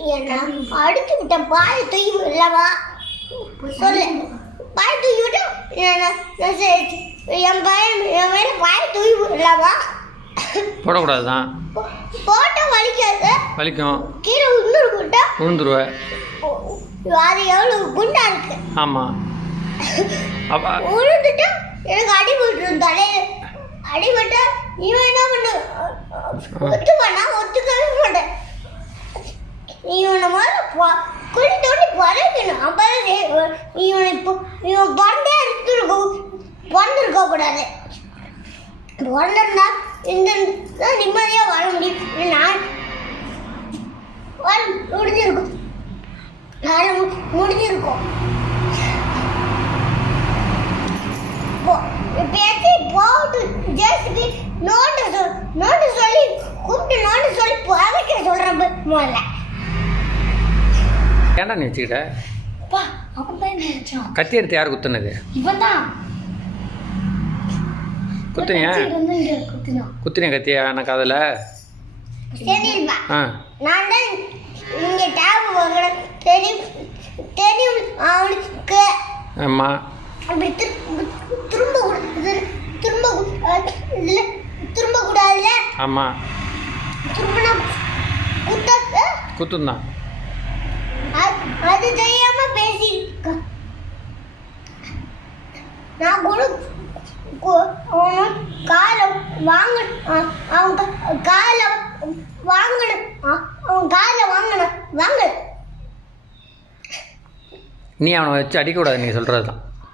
அடிச்சு விட்டேன். பாய் தூக்கி இல்லவா சொல்லு. பாய் தூக்கி விட்டு என் பையன் என் மேல பாய் தூக்கி இல்லவா போடக்கூடாதுதான். போட்டா வலிக்காது. வலிக்கும். கீழே உளுந்துரு போட்டா விழுந்துருவேன். அது எவ்வளவு குண்டா இருக்கு. ஆமாம். உழுந்துட்டா எனக்கு அடிபட்டு தலையில அடிபட்டா இவன் என்ன பண்ண ஒத்துக்கானா ஒத்துக்கவே மாட்டேன். இவனை மாதிரி குழி தோண்டி பழகணும். அப்பதான் இவனை இவன் பண்டே பிறந்திருக்க கூடாது. பிறந்தா இந்த நிம்மதியா வாழ முடியும். நான் முடிஞ்சிருக்கும் முடிஞ்சிருக்கும். பேசி போட்டு ஜேசிபி நோட்டு சொல்லி கூப்பிட்டு நோட்டு சொல்லி பதைக்க சொல்றேன் முதல்ல. ஏன்டா நீ வச்சுக்கிட்ட? கத்தி எடுத்து யார் குத்துனது? இவன் தான் குத்துனியா? குத்துனியா கத்தியா? எனக்கு அதில் நான் தான் இங்கே டேப் வாங்கினேன். தெரியும் அவனுக்கு. ஆமாம். அப்படி திரும்ப கூடாதுல்ல. ஆமாம். குத்துந்தான். அது தெரியாம பேசியிருக்க. நான் கூட காலை அவங்க காலை வாங்கணும். அவன் காலை வாங்கணும். நீ அவனை வச்சு அடிக்கக்கூடாது. நீ சொல்கிறது தான்.